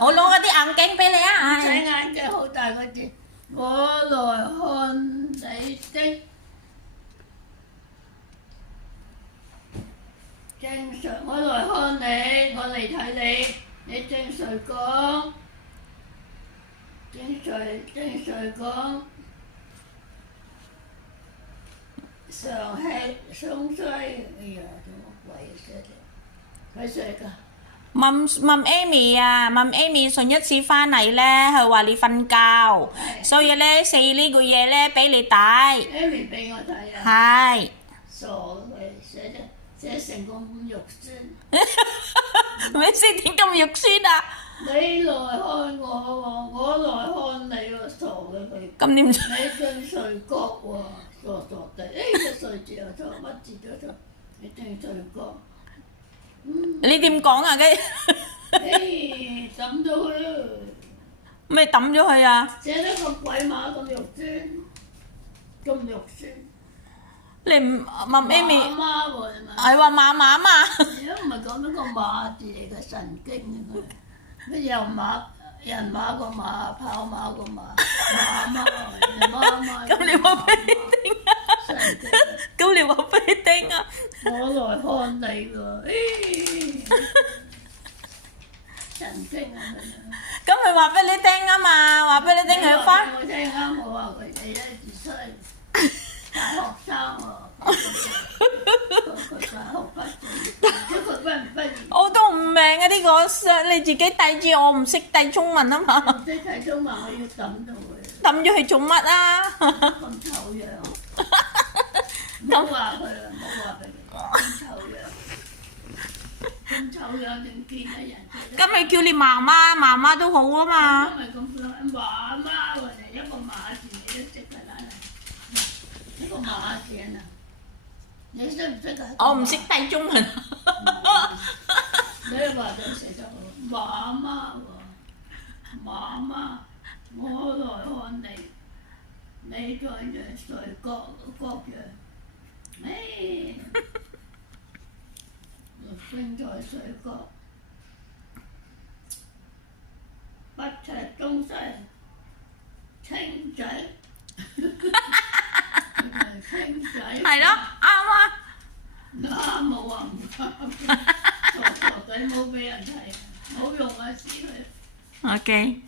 我攞嗰啲眼鏡俾你啊！唔使眼鏡好大個字，我來看你的正常，我來看你，我嚟睇你，你正常講，正常講，上氣上衰，哎呀，做乜鬼嘢啫？佢寫㗎。問 Amy 啊，問 Amy 上一次翻嚟咧，佢話你瞓覺，所以咧寫呢句嘢咧俾你睇。Amy 俾我睇啊！係。傻嘅，寫成個咁肉酸。咩先點咁肉酸啊？你來看我喎，我來看你喎，傻嘅佢。咁點？你正睡覺喎，傻傻地，誒個睡字又錯，乜字都錯，你正睡覺。你點講啊？誒抌咗佢啦！咩抌咗佢啊？寫得咁鬼馬咁肉酸，咁肉酸。你唔問 Amy？媽媽喎，係咪？係話馬馬嘛？如果唔係講緊個馬字嚟嘅神經嘅佢，乜又馬人馬個馬，跑馬個馬，馬媽。咁你話俾你聽啊？神經。咁你話俾你聽啊？我來看你喎，神經啊！咁佢話俾你聽啊嘛，話俾你聽佢翻。我聽啱，我話佢哋12歲大學生喎，佢大學畢業，佢畢唔畢業？我都唔明啊！呢個你自己睇住，我唔識睇中文啊嘛。唔識睇中文，我要抌到佢。抌咗佢做乜啊？咁醜樣，唔好話佢啦，唔好話佢。咁醜樣點見得人啫？咁咪叫你媽媽，媽媽都好啊嘛。因為咁樣馬媽喎，一個馬字你都識㗎啦，一個馬字啊！你識唔識啊？我唔識睇中文。你話就寫得好，馬媽喎，馬媽，我來看你，你在樣睡各樣，誒。正在睡覺，不吃東西，清仔，清仔，係咯，啱啊！啱冇話唔啱，傻傻仔冇俾人睇，冇用啊！撕佢。OK。